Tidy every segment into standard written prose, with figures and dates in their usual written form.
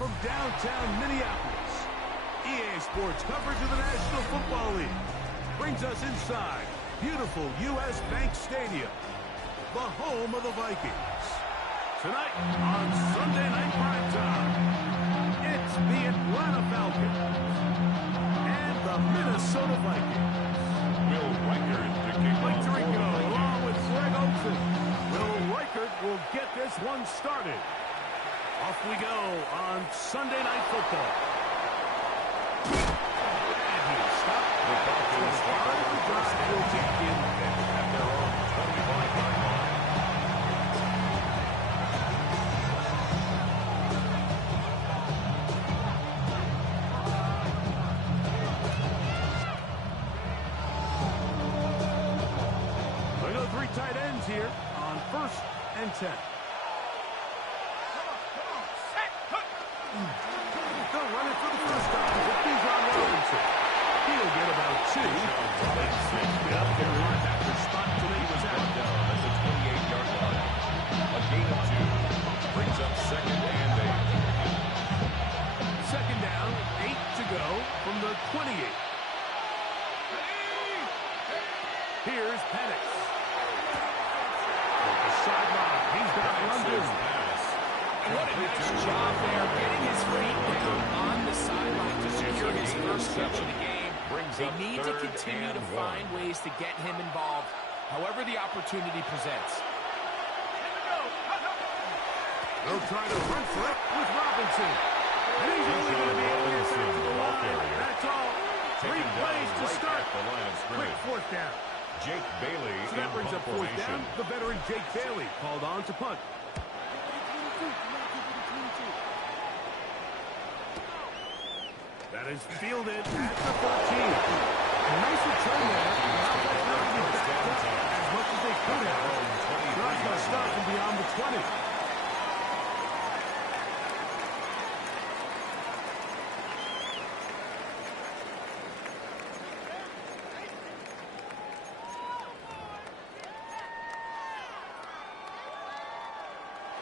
from downtown Minneapolis. EA Sports coverage of the National Football League brings us inside beautiful U.S. Bank Stadium, the home of the Vikings. Tonight on Sunday Night Primetime, it's the Atlanta Falcons and the Minnesota Vikings. Will Reichert to kick Mike off. Tirico along with Greg Olsen. Will Reichert will get this one started. Off we go on Sunday Night Football. And he stopped. The Falcons Will take in at their own 25-yard line. We go three tight ends here on 1st and 10. They're running for the first time with Bijan Robinson. He'll get about 2. The linebacker spot today was brought down at the 28-yard line. A gain of 2 brings up 2nd and 8. Second down, 8 to go from the 28. Here's Penix. The sideline. He's got London. What a nice job there, getting his feet down on the sideline to secure his first catch of the game. They need to continue to find ways to get him involved, however the opportunity presents. They'll try to run for it with Robinson. And he's only going to be able to get back to the line. That's all. 3 plays to start. Quick fourth down. Jake Bailey So that brings up fourth down. The veteran Jake Bailey called on to punt. That is fielded at the 13. A nice return there. As much as they could have. Not going to stop him beyond the 20.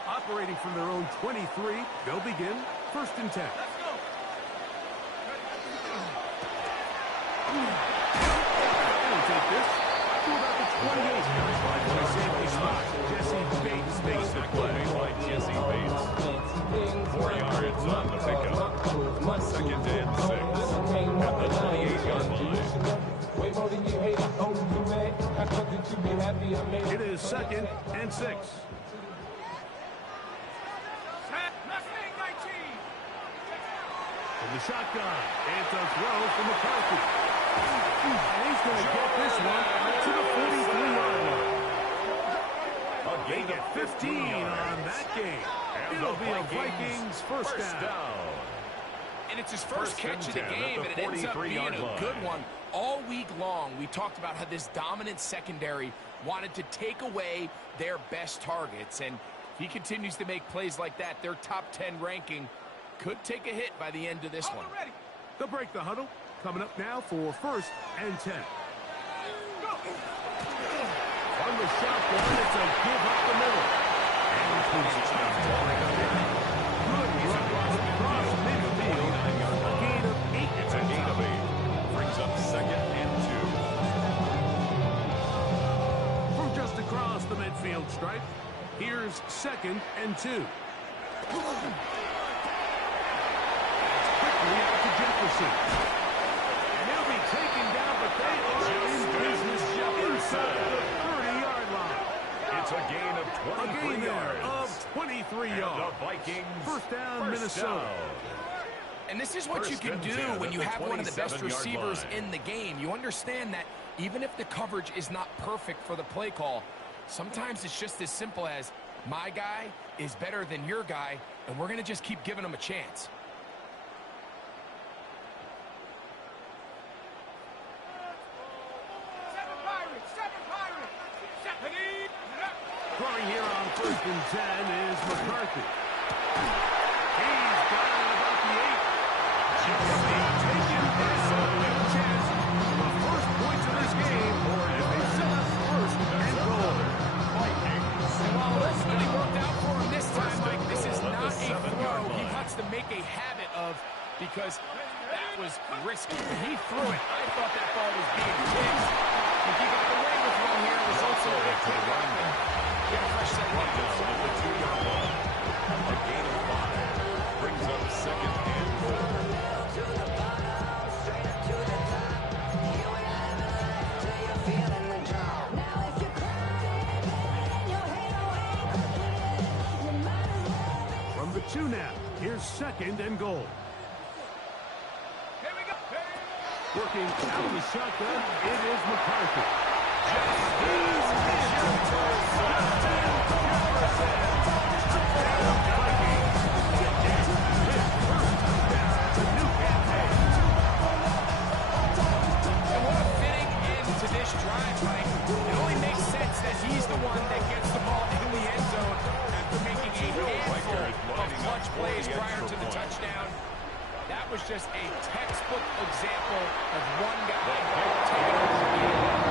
Operating from their own 23, they'll begin 1st and 10. They'll take this to about the 28. Safety spot. Jesse Bates makes the play. By Jesse Bates. 4 yards on the pickup. 2nd and 6 at the 28-yard line. It is 2nd and 6. From the shotgun, and to throw from McCarthy. And he's going to get this one to the 43-yard line. They get 15 on that game. It'll be a Vikings first down. And it's his first catch of the game, and it ends up being a good one. All week long, we talked about how this dominant secondary wanted to take away their best targets. And if he continues to make plays like that, their top 10 ranking could take a hit by the end of this one. They'll break the huddle. Coming up now for 1st and 10. On the shotgun, it's a give up the middle. And it's good run across midfield. A gain of 8. It's a gain of 8. Brings up 2nd and 2. From just across the midfield stripe, here's 2nd and 2. Quickly out to Jefferson. And he'll be taken down, but they are in business inside the 30-yard line. It's a gain of 23 yards. Of 23 yards. The Vikings First down, Minnesota. And this is what you can do when you have one of the best receivers in the game. You understand that even if the coverage is not perfect for the play call, sometimes it's just as simple as my guy is better than your guy, and we're going to just keep giving him a chance. Throwing here on 1st and 10 is McCarthy. He's got it about the 8. Just taking this a big chance. The first points of this game, or if they set up 1st and goal. And while it ultimately worked out for him this time, Mike, this is not a throw. He wants to make a because that was risky. When he threw it, I thought that ball was being kicked. If he got away with one here, results in a big pickup. Get a fresh set of hands. The 2-yard line. A gain of 5 brings up second and goal. From the 2 now, here's second and goal. Here we go. Working out of the shotgun, it is McCarthy. And what a fitting end to this drive, Mike. It only makes sense that he's the one that gets the ball in the end zone after making a handful of clutch plays prior to the touchdown. That was just a textbook example of one guy taking over the game.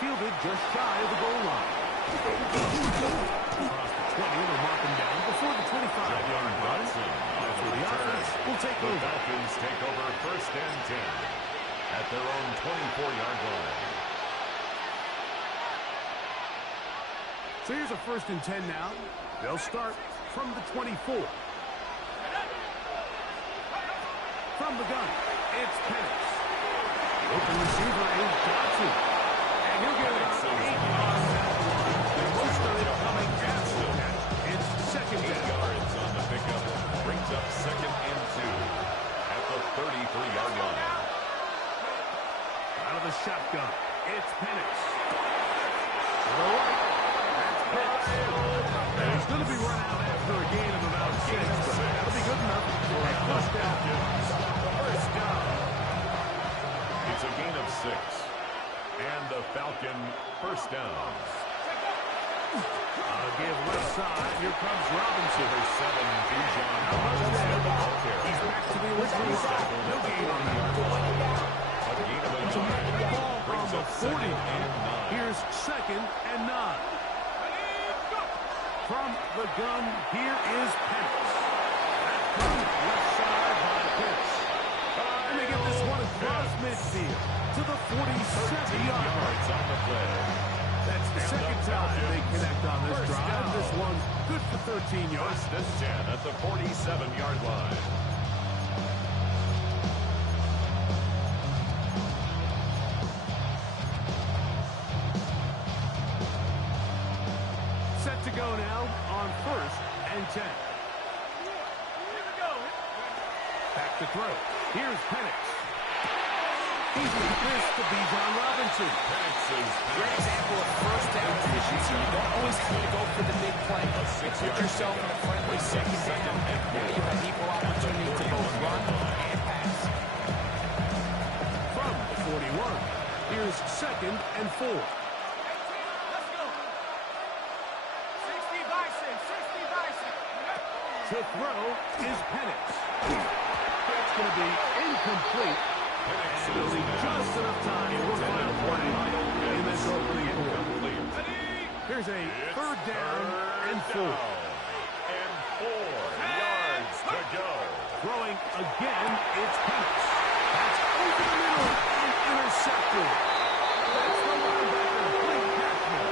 Fielded just shy of the goal line. Across the 20, they'll mark him down before the 25-yard line. That's where the offense will take over. The Falcons take over first and 10 at their own 24-yard line. So here's a first and 10 now. They'll start from the 24. From the gun, it's Penix. Open receiver is Johnson. He'll get it out 8 yards. Most of it coming after the catch. It's second down. 8 yards on the pickup. Brings up second and 2 at the 33-yard line. Out of the shotgun, it's Penix. To the right, that's Pitts. He's going to be run out after a gain of about 6, but that'll be good enough for a first down. First down. It's a gain of 6. And the Falcon first down. Give left side. Here comes Robinson. Number 7, Bijan. He's back to the original side. No gain on the yard line. A gain of 9. Ball from Brings the up 40. second and 9. Here's second and 9. From the gun, here is Penix. That comes left side by Pitts. And they get this one across midfield to the 47-yard line. On the play. That's the second time they connect on this drive. This one's good for 13 yards. First and 10 at the 47-yard line. Set to go now on first and 10. Back to throw. Here's Penix. He's with this to Bijan Robinson. Great example of first down efficiency. You don't always have to go for the big play. Put yourself in a friendly second down. Now you have equal opportunity to both run and pass. From the 41, here's second and 4. To throw is Penix. That's going to be incomplete. And it'll be just enough time for a final play in this opening quarter. Here's a third down and 4. And 4 yards to go. Throwing again, it's Penix. That's over the middle and intercepted. That's the linebacker, Blake Cashman.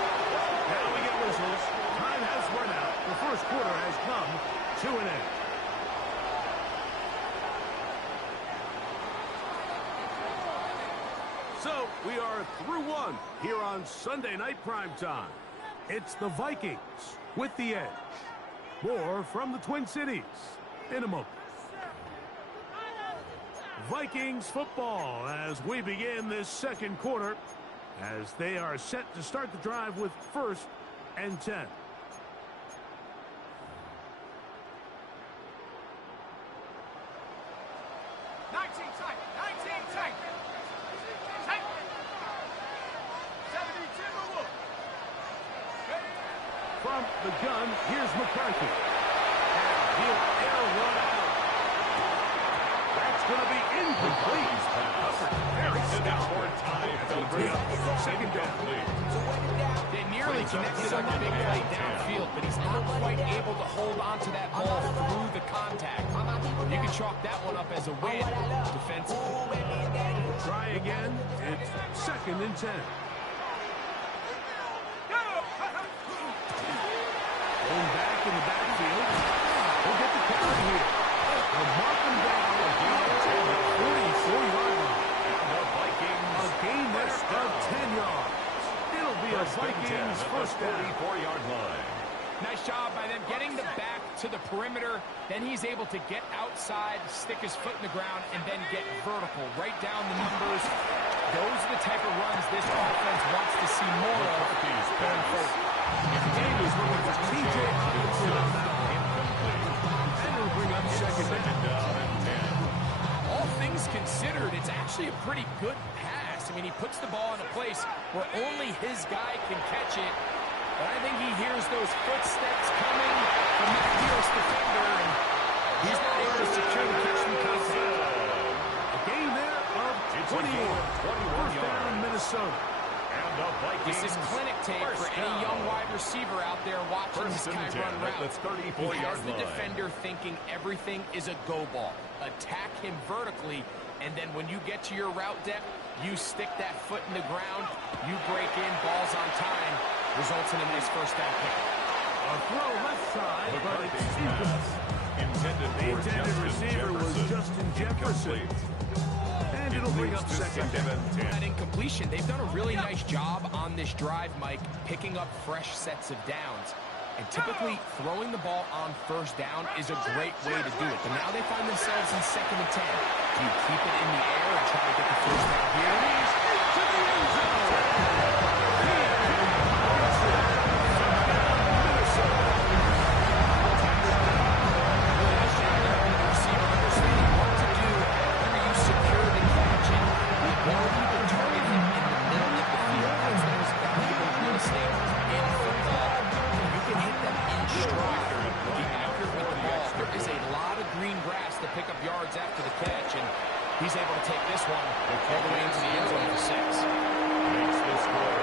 Now we get whistles. Time has run out. The first quarter has come to an end. So, we are through one here on Sunday Night Primetime. It's the Vikings with the edge. More from the Twin Cities in a moment. Vikings football as we begin this second quarter, as they are set to start the drive with first and 10. From the gun, here's McCarthy. And he'll air one out. going to be incomplete. Very stout. Second down. They nearly connected on the big play downfield, but he's not quite able to hold on to that ball through the contact. You can chalk that one up as a win defensively. Try again. It's 2nd and 10. Going back in the backfield. We'll get the carry here. They'll mark him down again at the 44-yard line. The Vikings. A gain there of 10 yards. It'll be a Vikings first down. 44-yard line. Nice job by them getting the back to the perimeter. Then he's able to get outside, stick his foot in the ground, and then get vertical. Right down the numbers. Those are the type of runs this offense wants to see more of going forward. Davis looking for T.J. Hawkinson on that one. And it'll bring up 2nd down. All things considered, it's actually a pretty good pass. I mean, he puts the ball in a place where only his guy can catch it. But I think he hears those footsteps coming from that nearest defender, and he's not able to secure the catch from contact. A gain there of 21. First down, Minnesota. This is clinic tape for any young wide receiver out there watching this guy run routes. He has the defender thinking everything is a go ball. Attack him vertically, and then when you get to your route depth, you stick that foot in the ground, you break in, balls on time, results in a nice first down pick. A throw left side, but it's intended the intended receiver was Justin Jefferson. And it'll bring up 2nd down. That incompletion, they've done a really nice job on this drive, Mike, picking up fresh sets of downs. And typically, throwing the ball on first down is a great way to do it. But now they find themselves in 2nd and 10. Do you keep it in the air and try to get the first down here? To the end zone. Pick up yards after the catch, and he's able to take this one all the way into the end zone for 6. Makes the score.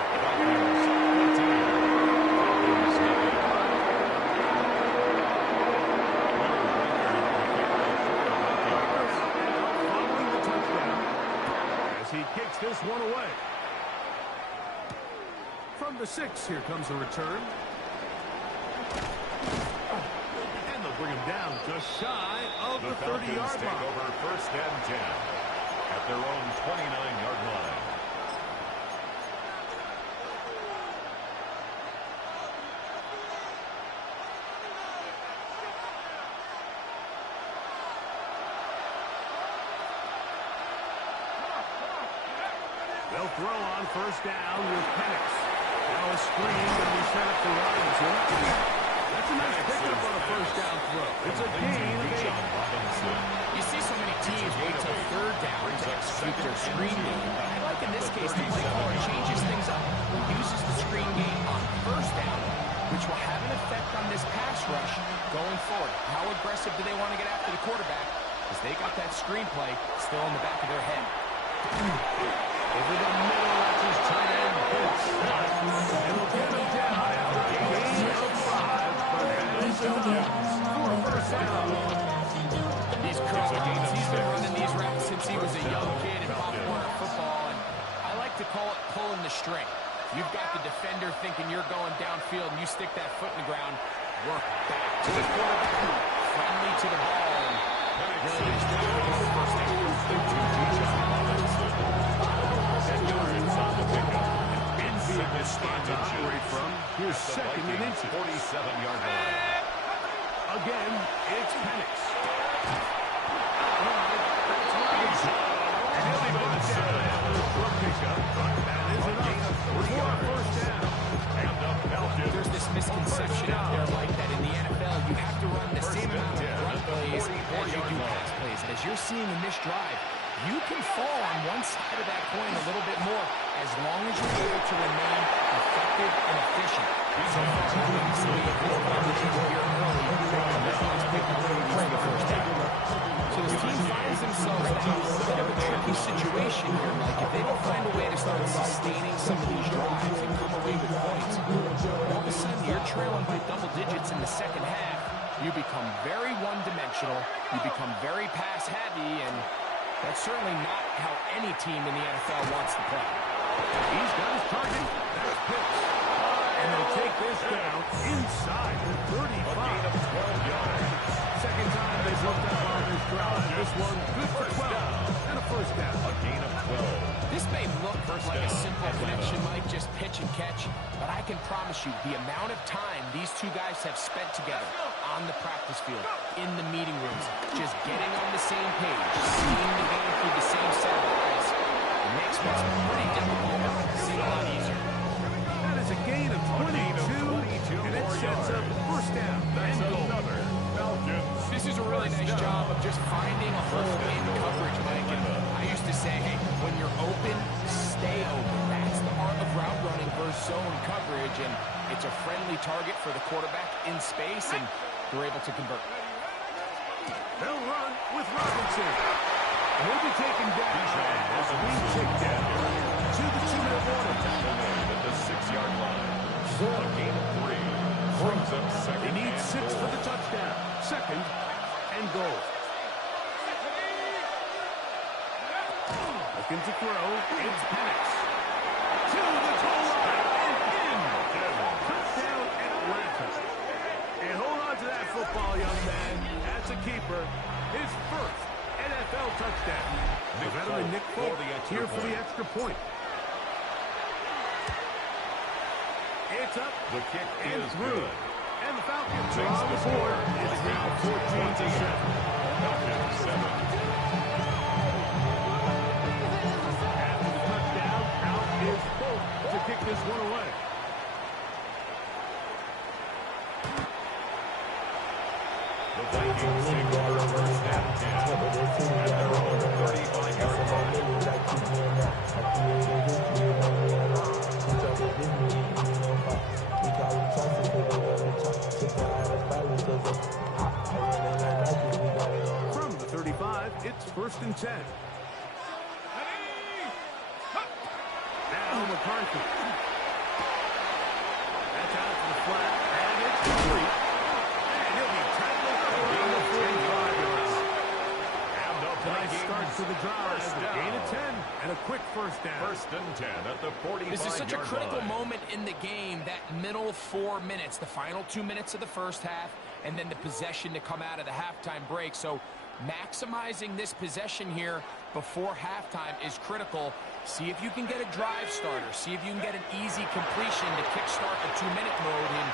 Following the touchdown as he kicks this one away. From the 6, here comes the return. Bring him down just shy of the 30-yard line. Take over 1st and 10 at their own 29-yard line. They'll throw on 1st down with Penix. Now a screen going to be set up for Robinson. That's a nice pickup on a 1st down throw. It's a gain of 8. You see so many teams wait till 3rd down to execute their screen game. I like in this case the play caller changes things up. Uses the screen game on 1st down, which will have an effect on this pass rush going forward. How aggressive do they want to get after the quarterback? Because they got that screen play still in the back of their head. Over the middle, that's his tight end, Pitts. And he'll get him down after a gain of 5. He's been running these routes since he was a young kid in Pop Warner football, and I like to call it pulling the string. You've got the defender thinking you're going downfield, and you stick that foot in the ground, work back to the quarterback, friendly to the ball, and really nice job on the first down. Enviable spot to operate from. Here's 2nd and inches. 47-yard line. Again, it's Penix. And he'll be brought down after a short pickup. But that is enough for a 1st down. There's this misconception out there, Mike, that in the NFL you have to run the same amount of run plays as you do pass plays. And as you're seeing in this drive, you can fall on one side of that coin a little bit more as long as you're able to remain effective effective and efficient. So far, obviously, his average here early, he's picked up the first down. So this team finds themselves now in a bit of a tricky situation here, Mike. If they don't find a way to start sustaining some of these drives and come away with points, all of a sudden you're trailing by double digits in the second half. You become very one-dimensional. You become very pass-heavy, and that's certainly not how any team in the NFL wants to play. He's got his target. That's Pitts. And they'll take this down inside the 35. A gain of 12 yards. Second time they've looked up on this drive. This one good for 12 and a first down. A gain of 12. This may look like a simple connection, Mike, just pitch and catch, but I can promise you the amount of time these two guys have spent together on the practice field, in the meeting rooms, just getting on the same page, seeing the game through the same set of eyes, makes what's pretty difficult seem a lot easier. That is a gain of 22, and it sets up first down and goal. This is a really nice job of just finding a hole in coverage, Mike. And I used to say, hey, when you're open, stay open. That's the art of route running versus zone coverage, and it's a friendly target for the quarterback in space, and they're able to convert. They'll run with Robinson. He'll be taken down as we take down to the 2-minute warning. At the 6-yard line. A gain of 3. Brings up second. He needs 6 for the touchdown. Second and goal. Looking to throw. It's Penix. To the goal line and in. Touchdown Atlanta. And hold on to that football, young man. That's a keeper. His first NFL touchdown. The veteran Nick Folk here for the extra point. It's up. The kick and is through. good. And the Falcons are on the board. It's now 14-7. Falcons 7. After the touchdown, out is Folk to kick this one away. The Vikings take over first down 10 at their own 35-yard line. From the 35, it's first and 10. Now McCarthy. That's out to the flat, and it's complete. And he'll be tackled around the 45 yards. And the Nice start Vikings to the drive. first A down. gain of 10 and a quick first down. First and 10 at the 45-yard line. This is such a critical moment in the game, that middle 4 minutes, the final 2 minutes of the first half, and then the possession to come out of the halftime break. So maximizing this possession here before halftime is critical. See if you can get a drive starter. See if you can get an easy completion to kickstart a 2-minute mode, and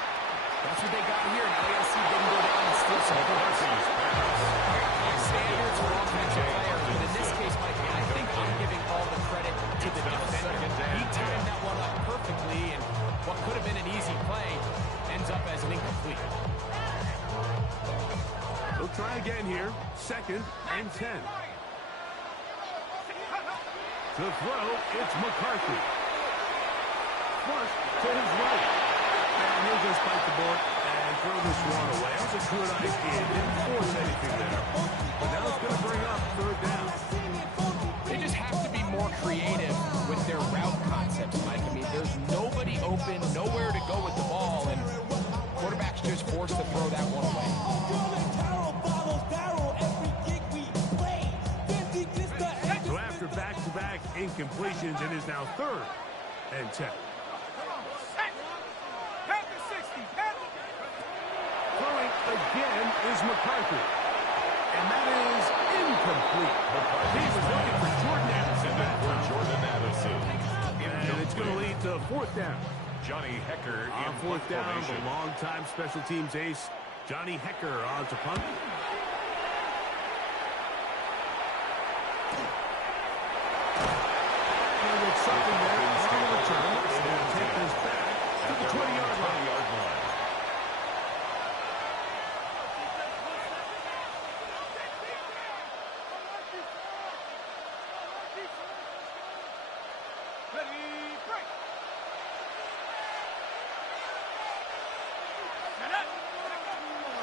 that's what they got here. Now they got to see if they can go down and steal some points. High standards for offensive players, but in this case, Mike, I think I'm giving all the credit to the defender. He timed that one up perfectly, and what could have been an easy play ends up as an incomplete. They'll try again here. Second and 10. To throw, it's McCarthy. Flush to his right. And he'll just bite the bullet and throw this one away. That was a good idea. Didn't force anything there. But now it's going to bring up third down. They just have to be more creative with their route concepts, Mike. I mean, there's nobody open, nowhere to go with the ball, and quarterback's just forced to throw that one away. So after back-to-back incompletions, it is now third and 10. Throwing again is McCarthy. And that is incomplete. He was looking for Jordan Addison. And it's going to lead to fourth down. Johnny Hecker On fourth down, the longtime special teams ace, Johnny Hecker, on to punt. And it's something there on the return. And they'll take this back to the 20-yard line.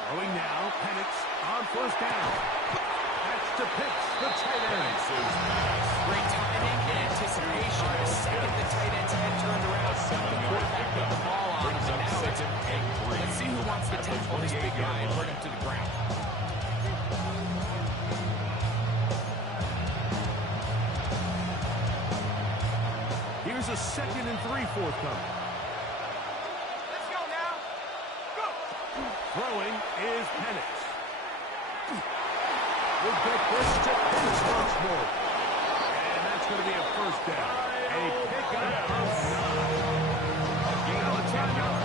Throwing now, Penix on first down. That's to Pitts, the tight end. Great timing and anticipation. The second the tight end's head turned around, the quarterback put the ball on him, and now it's let's see who wants to tackle this big guy and bring him to the ground. Here's a 2nd and 3 forthcoming. Let's go now. Go. Throwing is Penix. We'll get this to Penix once more. And that's going to be a first down. A pickup of 9. Now a timeout.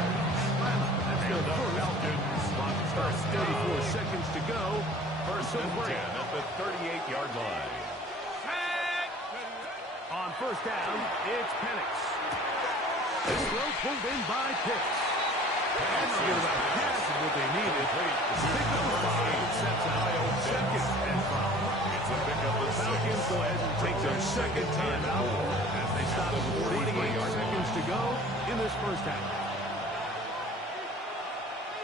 That's their first. Clock starts 34 seconds to go. First and 10 at the 38-yard line. On first down, it's Penix. This throw pulled in by Pitts. And they'll get about half of what they needed. Pick up the 5 sets out 2nd and 5. It's a pickup of 6. Falcons go ahead and take their second timeout as they stop at 48 seconds to go in this first half.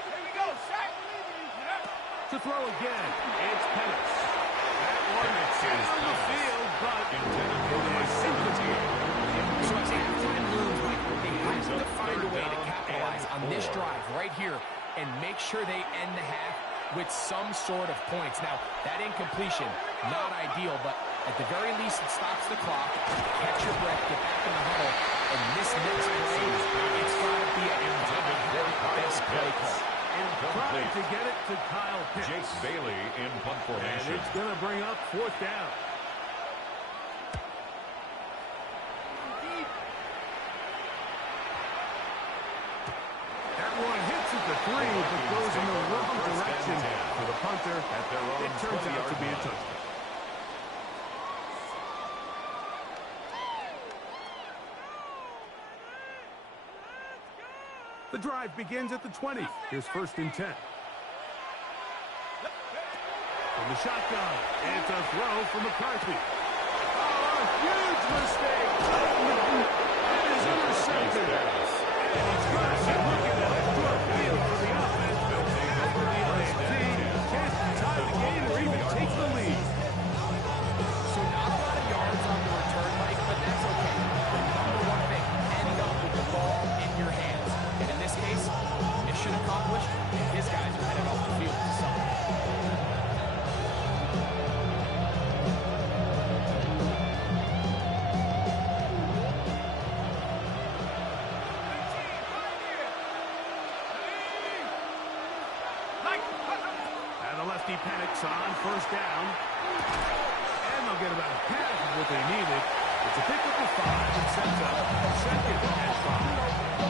Here we go, Shaq. To throw again, it's Penix. That one is on the field, but it is incomplete. So as halftime looms, they have to find a way to capitalize on this drive right here and make sure they end the half with some sort of points. Now, that incompletion, not ideal, but at the very least, it stops the clock. Catch your breath, get back in the huddle, and this next play, it's got to be a best play call. Trying to get it to Kyle Pitts. Jake Bailey in punt And formation. it's going to bring up 4th down. That one hits at the 3, but goes in the wrong direction for the punter. At their own It turns out to be a 20-yard line. touchdown. The drive begins at the 20. Here's 1st and 10. From the shotgun, it's a throw from McCarthy. Oh, a huge mistake. It is intercepted. And he's got to look at a good field for the offense. And for the LAFC, can't tie the game or even take the lead. So not a lot of yards on the return, Mike, but that's okay. The number one thing, end up with the ball in your hands. And in this case, mission accomplished, and his guys are headed off the field to something. And the lefty Penix on first down. And they'll get about half of what they needed. It's a pickup of 5 and sets up 2nd and 5.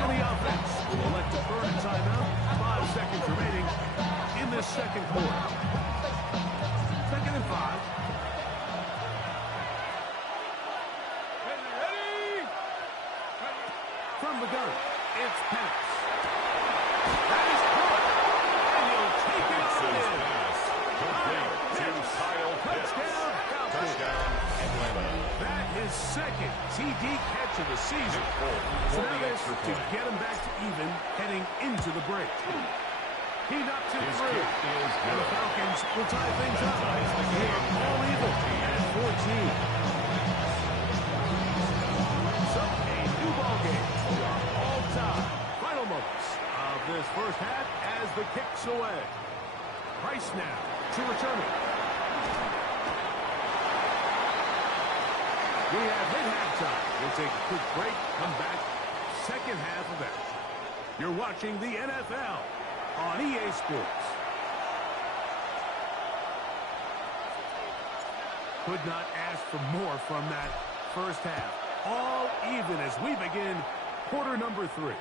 And the offense will elect to burn a timeout. 5 seconds remaining in this second quarter. 2nd and 5. From the gun, it's Penix. That is caught. And he'll take it on in. Complete to Kyle Pitts. Touchdown, Falcons. Touchdown, Atlanta. That is 2nd TD catch of the season. So now this to get him back to even heading into the break. He knocks it His through. kick is And the good. Falcons will tie things up. They're all even at 14. So a new ball game. We are all tied. Final moments of this first half as the kick's away. Price now to return it. We have hit halftime. We'll take a quick break, come back, second half of action. You're watching the NFL on EA Sports. Could not ask for more from that first half. All even as we begin quarter number 3.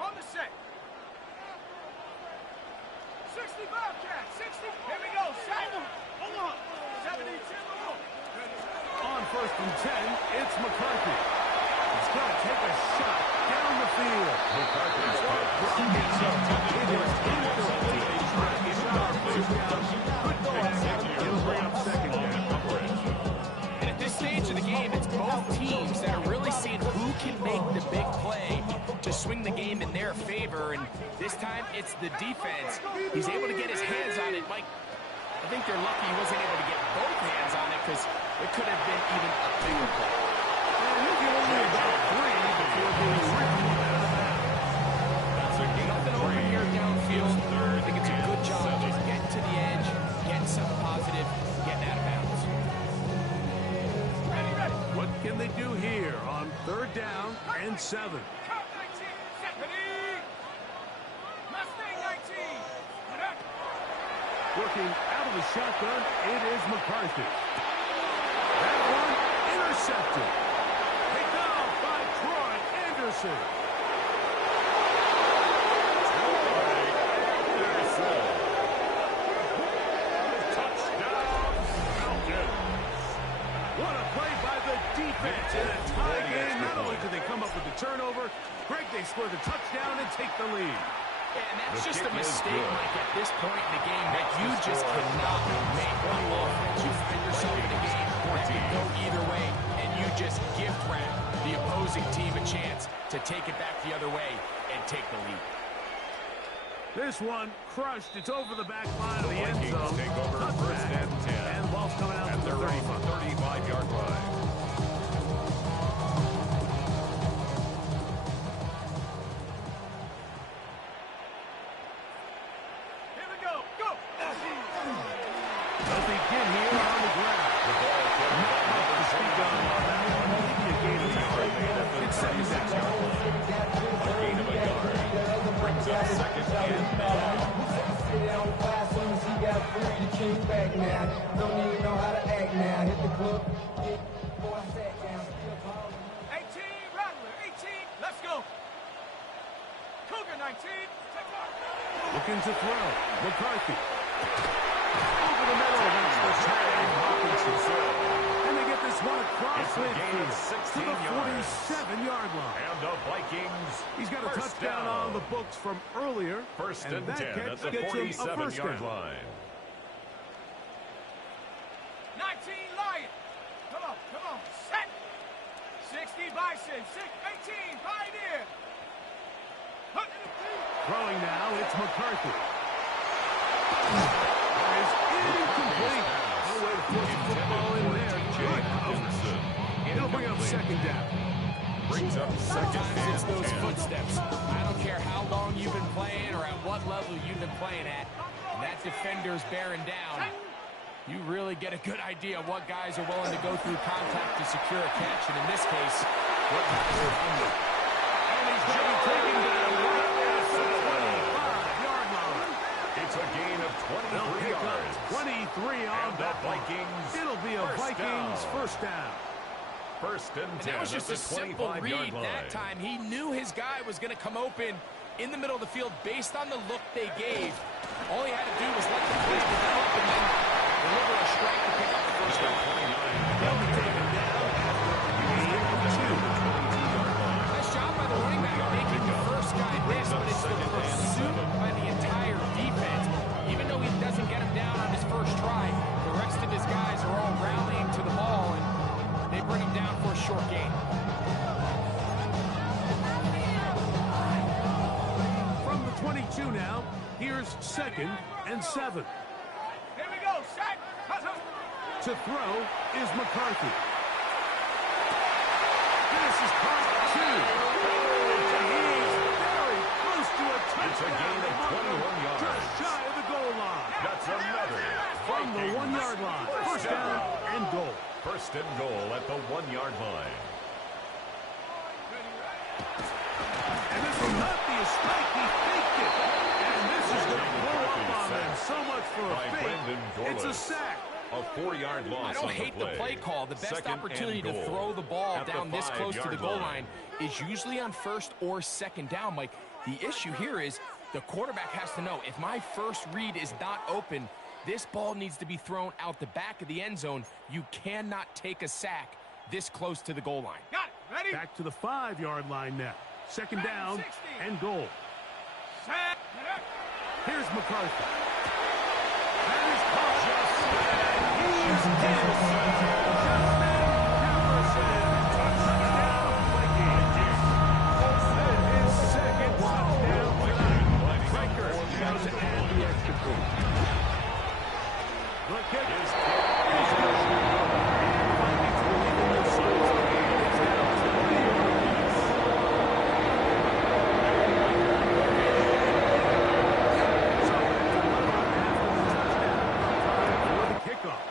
On the set. 60 Bobcats. 60. Here we go. Set. Hold on. 72. On 1st and 10, it's McCarthy. He's going to take a shot down the field. McCarthy's It'll bring up second down. And at this stage of the game, it's both teams that are really seeing who can make the big play to swing the game in their favor. And this time, it's the defense. He's able to get his hands on it. Mike, I think they're lucky he wasn't able to get both hands on it because it could have been even a bigger play. And he'll get only about 3 before being ripped out of bounds. That's a gain of Nothing over 3. here downfield. I think it's a good job Seven. just getting to the edge, getting something positive, getting out of bounds. Ready, ready. What can they do here on 3rd down and 7? Count 19. Set. Ready. Mustang 19. Working out of the shotgun, it is McCarthy. That one intercepted. Picked off by Troy Anderson. Touchdown, Falcons. What a play by the defense in a tie game. Not only did they come up with the turnover, Greg, they score the touchdown and take the lead. And that's The just a kick is mistake, good. Mike, at this point in the game that you just cannot make on offense. You find yourself in a game that can go either way, and you just gift wrap the opposing team a chance to take it back the other way and take the lead. This one crushed. It's over the back line of the end Vikings zone. take over Touchback. 1st and 10. And the ball's coming out At to the their own 35. 35-yard line. Here we go. Go. They'll begin here on the ground. The ball carried by number To speak on that one, maybe a gain of 2. It's second down. A gain of a yard. Brings up 2nd and 9. Sit down fast soon as he got free to kick back now. Don't even know how to act now. Hit the club. Boy, I sat down. Still balling. 18. Rattler. 18. Let's go. Cougar 19. Take off. Looking to throw. McCarthy. Over the middle. That's the tight end Hawkinson. And they get this one across It's a gain of midfield to 16 the yards. 47-yard line. And the Vikings. He's got a first touchdown down. on the books from earlier. 1st and and that 10 catch at the gets him a first 47-yard down. line. 19 Lion. Come on, come on. Set. 60 Bison. 18 Pioneer. Throwing now, it's McCarthy. That is incomplete. No way to force the football in there. Good coverage. It'll bring up second down. Brings up 2nd Sometimes it's and those 10. footsteps. I don't care how long you've been playing or at what level you've been playing at. And that defender's bearing down. You really get a good idea of what guys are willing to go through contact to secure a catch. And in this case, what guys are under. And he's going to be taken down right at the 25-yard line. It's a gain of They'll 23 pick up yards. 23 on And the that one. Vikings It'll be a first Vikings down. first down. 1st and 10 And that was at just the a simple 25-yard read line. that time. He knew his guy was going to come open in the middle of the field based on the look they gave. All he had to do was let the play develop and then deliver a strike to pick up the first down. They'll be taken down after Nice job by the running back making the first guy miss, but it's the pursuit by the entire defense. Even though he doesn't get him down on his first try, the rest of his guys are all rallying to the ball, and they bring him down for a short gain. From the 22 now, here's 2nd and 7. Here we go. Set. To throw is McCarthy. This is caught 2. And he is very close to a touchdown. It's a gain of 21 yards. Just shy of the goal line. That's another From the Vikings 1-yard line. First down and goal. 1st and goal at the 1-yard line. And this will not be a strike. He faked it. And this is going to blow up on them. So much for a By Brendan fake. It's a Dorless. sack. A 4-yard loss I don't on hate the play. the play call. The best 2nd opportunity and to goal throw the ball at the down this close to the 5-yard goal line. line is usually on 1st or 2nd down, Mike. The issue here is The quarterback has to know, if my first read is not open, this ball needs to be thrown out the back of the end zone. You cannot take a sack this close to the goal line. Got it. Ready? Back to the 5-yard line now. Second down and goal. Set. Here's McCarthy. That is caught. He's dead. Touchdown, Vikings. That is second touchdown tonight. Breaker goes to add the extra point. The kick is good. Vikings will lead in this series. It's down to 3 yards. So that's a run after the touchdown. For the kickoff.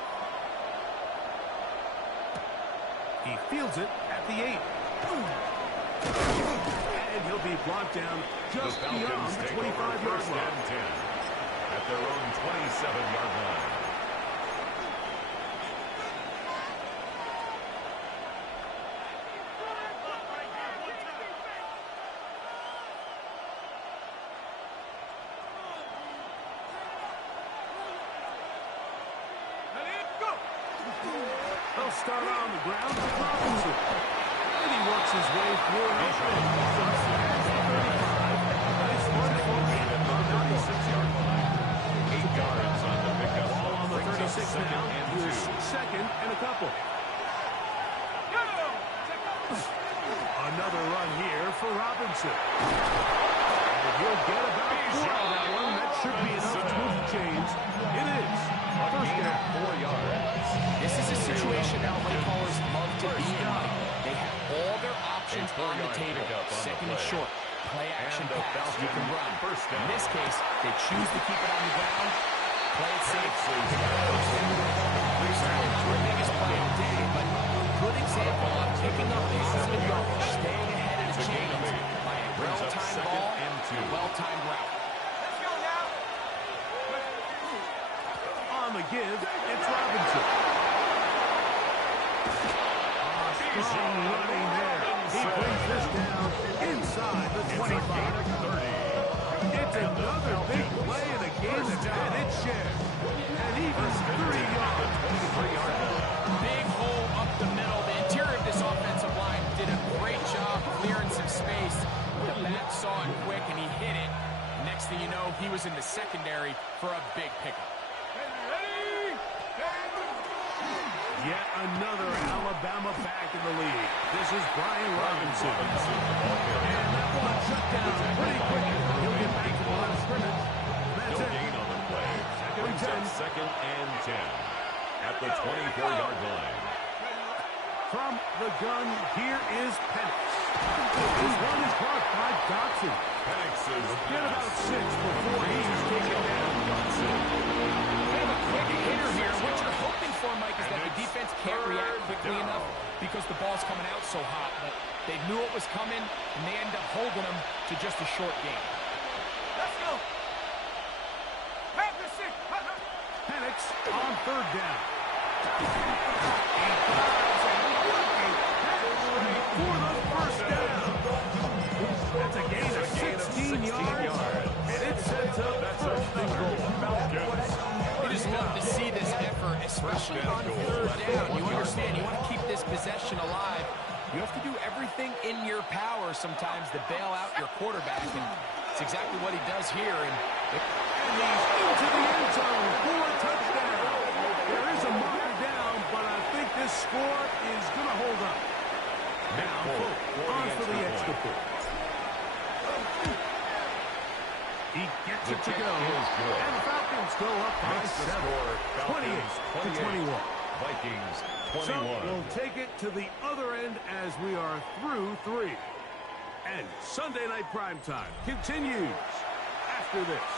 He fields it at the 8. And he'll be brought down just beyond the 25-yard line. At their own 27-yard line. They'll start on the ground with Robinson. And he works his way through an open. Nice run for him at the 36-yard line. 8 yards on the pickup. Ball on the 36 now. Here's second and a couple. Another run here for Robinson. And he'll get about 4 on that one. That should be enough to move the chains. It is. First down. 4 yards. This is a situation now play callers love to be in, Mike. They have all their options on the table. Second and short. Play action pass. You can run. In this case, they choose to keep it on the ground. Play it safe. Certainly not the biggest play of the day, but a good example of picking up positive yardage, staying ahead of the chains by a well-timed ball and a well-timed route. Let's go now. On the give, it's Robinson. Strong running there. He brings this down inside the 25. It's another big play in a game that's had its share. And even 3 yards. Big hole up the middle. The interior of this offensive line did a great job clearing some space. The back saw it quick and he hit it. Next thing you know, he was in the secondary for a big pickup. Yet another Alabama back in the lead. This is Brian Robinson. And that one shut down pretty quickly. He'll get back to the line of scrimmage. That's it. Gain on the play. Brings up second and 10 at the 24-yard line. From the gun, here is Penix. This one is blocked by Dotson. Penix is Get about 6 before he's taken down. Kind of a quick hitter here. What you're hoping for, Mike, is that the defense can't react quickly enough because the ball's coming out so hot. But they knew it was coming, and they end up holding them to just a short game. Let's go. Penix on third down. For the first down. That's a gain of 16 yards. And it sets up first and goal. You just love to see this effort, especially on third down. You understand, you want to keep this possession alive. You have to do everything in your power sometimes to bail out your quarterback, and it's exactly what he does here. And he's into the end zone for a touchdown. There is a marker down, but I think this score is going to hold up. Now, on for the extra point. He gets it to go. And the Falcons go up by 7. 28-21. Vikings 21. So we'll take it to the other end as we are through 3. And Sunday Night Primetime continues after this.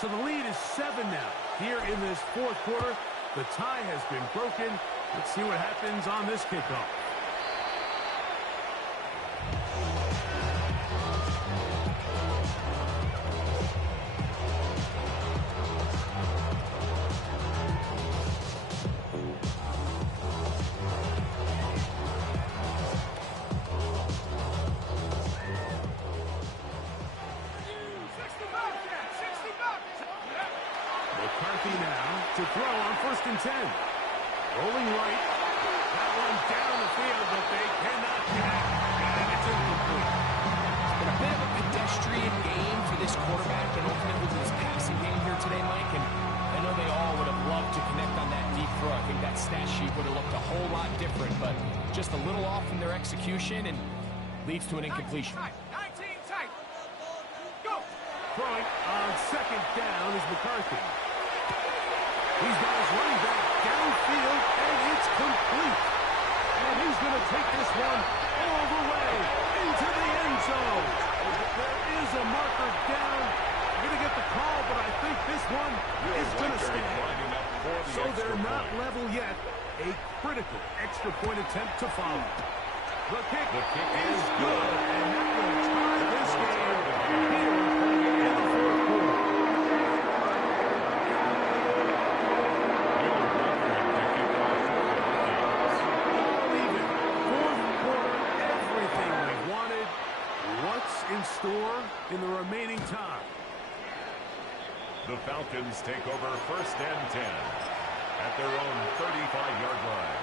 So the lead is 7 now. Here in this fourth quarter, the tie has been broken. Let's see what happens on this kickoff. throw on 1st and 10. Rolling right. That one down the field, but they cannot connect. And it's incomplete. It's been a bit of a pedestrian game for this quarterback and ultimately this passing game here today, Mike. And I know they all would have loved to connect on that deep throw. I think that stat sheet would have looked a whole lot different, but just a little off in their execution and leads to an incompletion. 19 tight. Go. Throwing on 2nd down is McCarthy. He's got his running back downfield, and it's complete. And he's going to take this one all the way into the end zone. There is a marker down. We're going to get the call, but I think this one is going to stand. So they're not level yet. A critical extra point attempt to follow. The kick is good, and that will tie this game here in the 4th quarter. All even. 4th quarter, everything we wanted. What's in store in the remaining time? The Falcons take over 1st and 10 at their own 35-yard line.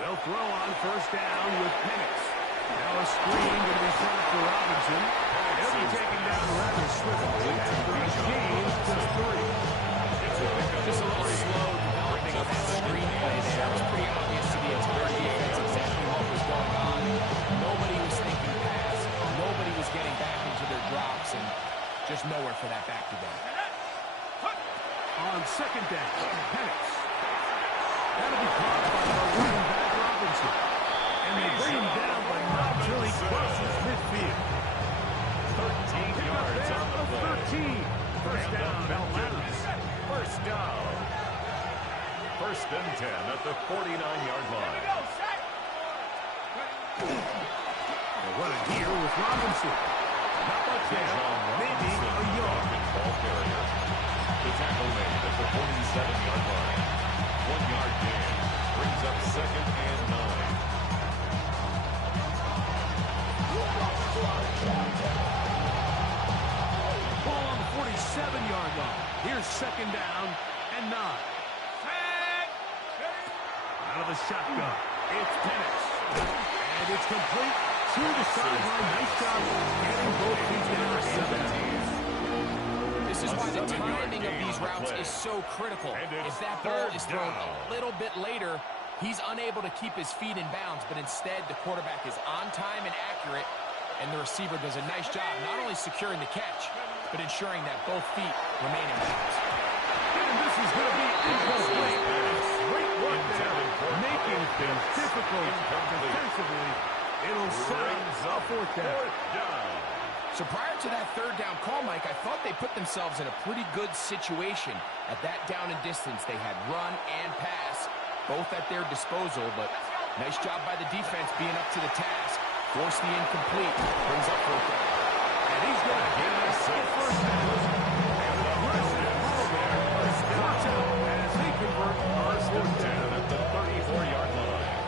They'll throw on 1st down with Penix. Now a screen going to be set up for Robinson. He'll be taken down rather swiftly after a gain just 3. Just a little slow developing of that screen play there. It was pretty obvious to the entire defense exactly what was going on. Nobody was thinking pass. Nobody was getting back into their drops, and just nowhere for that back to go. On 2nd down, Penix. That'll be caught by the running back Robinson. And they bring him down, but not till he crosses midfield. 13 yards on the play. 13. 1st down, Atlanta. 1st down. 1st and 10 at the 49-yard line. They're running here with Robinson. Not much there. Maybe a yard. Ball carrier. The tackle made at the 47-yard line. 1-yard gain. Brings up 2nd and 9. Ball on the 47-yard line. Here's 2nd down and 9. Out of the shotgun. It's Penix. And it's complete to the sideline. Nice job getting both feet down. 17. This is why the timing of these routes is so critical. If that ball is thrown a little bit later, he's unable to keep his feet in bounds, but instead the quarterback is on time and accurate, and the receiver does a nice job not only securing the catch, but ensuring that both feet remain in bounds. And this is going to be incomplete. Great work there, making things difficult defensively. It'll set up a 4th down. So prior to that 3rd down call, Mike, I thought they put themselves in a pretty good situation. At that down and distance, they had run and pass, both at their disposal, but nice job by the defense being up to the task. Force the incomplete, brings up 4th down. And he's going to get us the 1st down. Watch out as they convert on 4th down at the 34-yard line.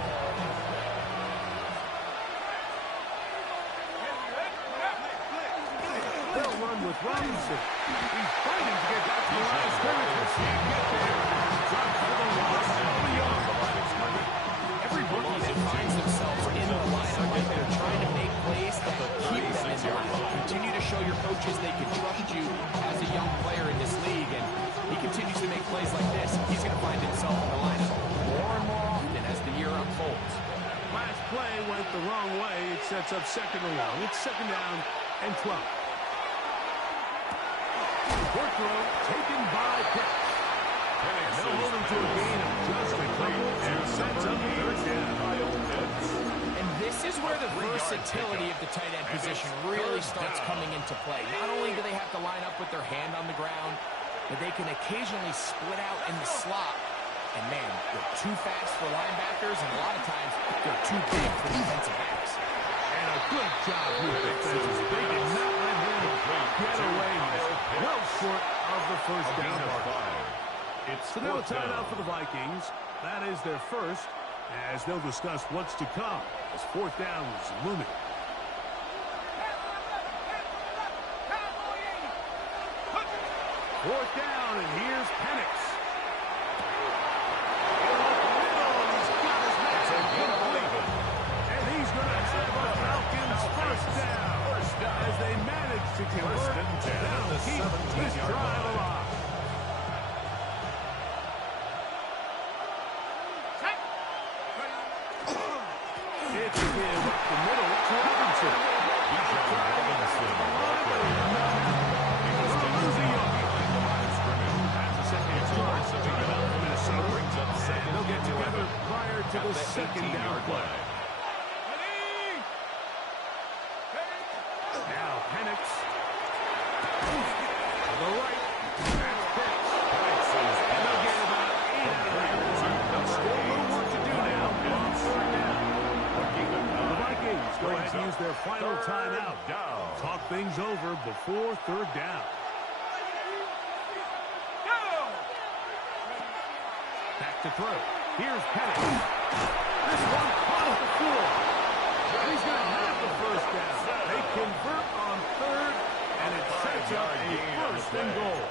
They'll run with Robinson. He's fighting to get back to the line of scrimmage. We'll see him get there. Drop for the loss. Every rookie that finds themselves in the lineup, like they're trying to make plays that keep them in the lineup. Continue to show your coaches they can trust you as a young player in this league, and he continues to make plays like this. He's going to find himself in the lineup more and more often as the year unfolds. Last play went the wrong way. It sets up 2nd and long. It's 2nd down and 12. Short throw taken by Penix. They'll hold him to a gain of just a couple and sets up 3rd down. And this is where the versatility of the tight end position really starts coming into play. Not only do they have to line up with their hand on the ground, but they can occasionally split out in the slot. And man, they're too fast for linebackers, and a lot of times they're too big for defensive backs. And a good job here, defenses. They did not let him get away. Well short of the 1st down. So now it's time out for the Vikings. That is their 1st as they'll discuss what's to come as fourth down is looming. Fourth down, and here's Penix. And he's going to have a Falcons first down as they manage to convert. That'll keep this drive alive. It's a give up the middle to Robinson. They'll get together prior to the second down play. Now Penix to the right. That's pitch. And they'll get about 8 out of that. Still a little work to do now on third down. The Vikings go ahead and use their final timeout. Talk things over before third down. Back to throw. Here's Penix. This one off the floor. And he's going to have the first down. They convert on third, and it sets up a first and goal.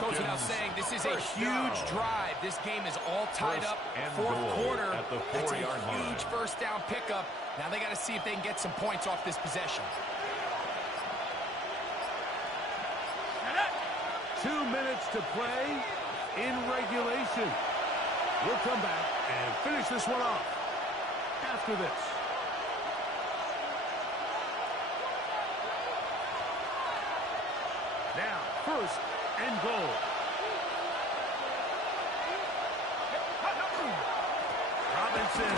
Coach is now saying this is a huge drive. This game is all tied up. Fourth quarter. That's a huge first down pickup. Now they got to see if they can get some points off this possession. 2 minutes to play in regulation. We'll come back and finish this one off after this. Now, first and goal. Robinson.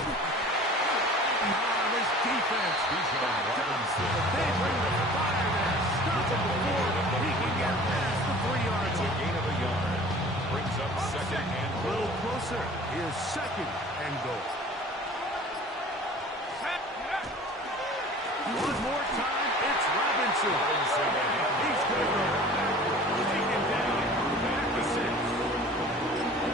This defense. They bring the fire there. Stop him before he can get past the 3-yard line. Gain of a yard. Brings up second and A little closer. Here's second and goal. One more time. It's Robinson. He's going to go backwards. Taken down at the 6.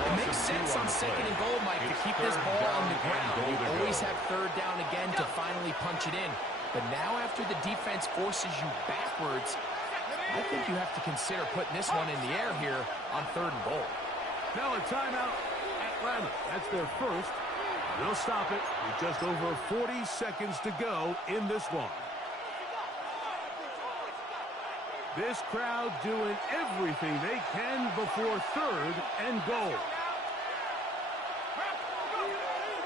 It makes sense on second and goal, Mike, to keep this ball on the ground. You always have third down again to finally punch it in. But now after the defense forces you backwards, I think you have to consider putting this one in the air here on third and goal. Now a timeout, Atlanta. That's their first. They'll stop it with just over 40 seconds to go in this one. This crowd doing everything they can before third and goal.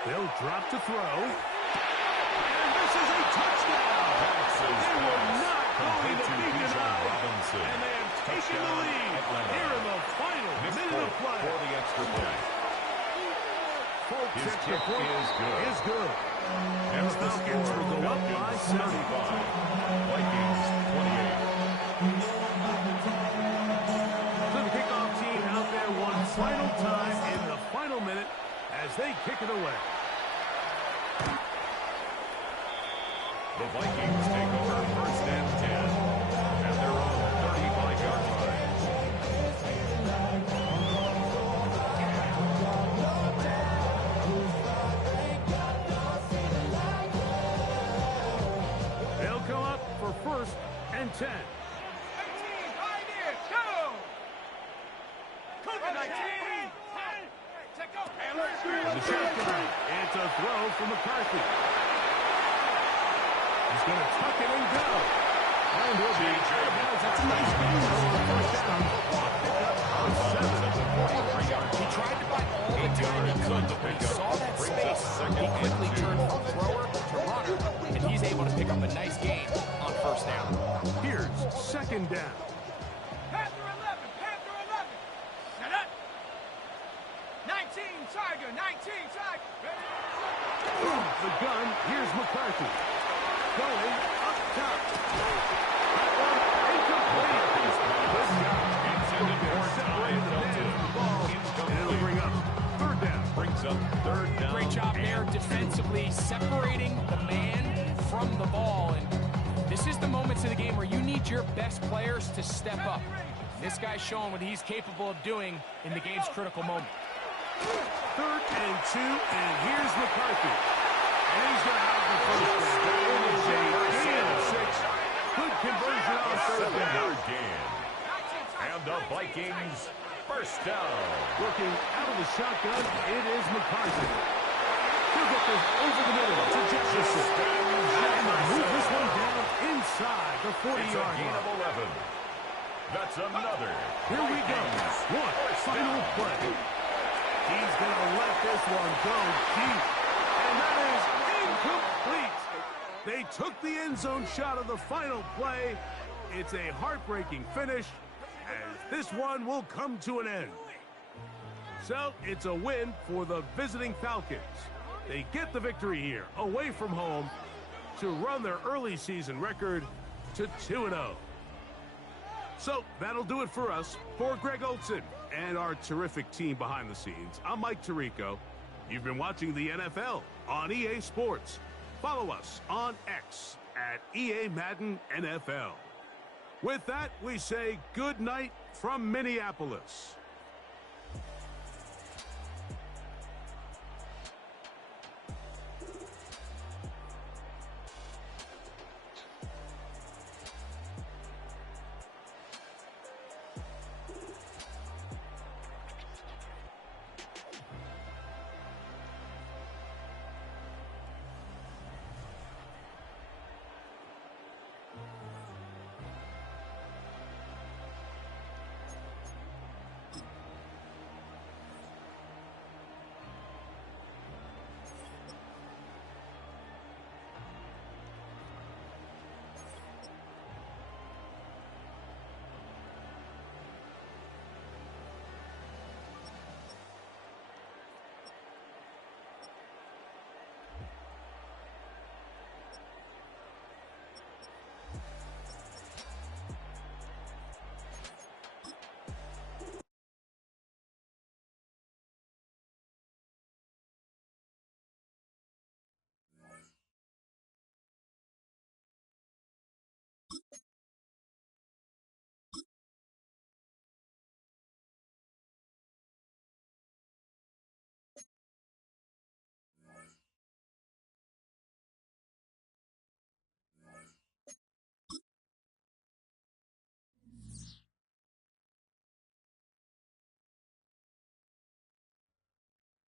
They'll drop to throw. And this is a touchdown. They were not going to be denied. And they have taken the lead here in the final minute of play. For the extra point. Folks, extra point is good. And the Falcons will go up by 75. Vikings 28. So the kickoff team out there one final time in the final minute as they kick it away. The Vikings take over first and 10 at their own 35-yard line. They'll come up for first and 10. 18, right here, go! COVID-19! Check out! The shotgun. It's a throw from McCarthy. He's going to tuck it and go. And he'll be that's a nice game for the first down. He tried to buy all the time he could, but when he saw that space, he quickly turned from thrower to runner, and he's able to pick up a nice gain on first down. Here's second down. Panther 11, Panther 11. Set up. 19, Tiger, 19, Tiger. The gun. Here's McCarthy. Going up top. That one incomplete. Good job. Separated the man from the ball. And it'll bring up third down. Brings up third down. Great job there defensively, separating the man from the ball. And this is the moments of the game where you need your best players to step up. This guy's showing what he's capable of doing in the game's critical moment. 3rd and 2, and here's McCarthy. And he's going to have the first down. It is a gain of 6. Good conversion on 3rd down. And the Vikings first down. Looking out of the shotgun, it is McCarthy. He'll get this over the middle to Jefferson. And they'll move this one down inside the 40-yard line. line. Of 11. That's another. Here we go. One final play. He's going to let this one go deep. And that is incomplete. They took the end zone shot of the final play. It's a heartbreaking finish, as this one will come to an end. So it's a win for the visiting Falcons. They get the victory here, away from home, to run their early season record to 2-0. So that'll do it for us. For Greg Olson and our terrific team behind the scenes, I'm Mike Tirico. You've been watching the NFL on EA Sports. Follow us on X at EA Madden NFL. With that, we say good night from Minneapolis.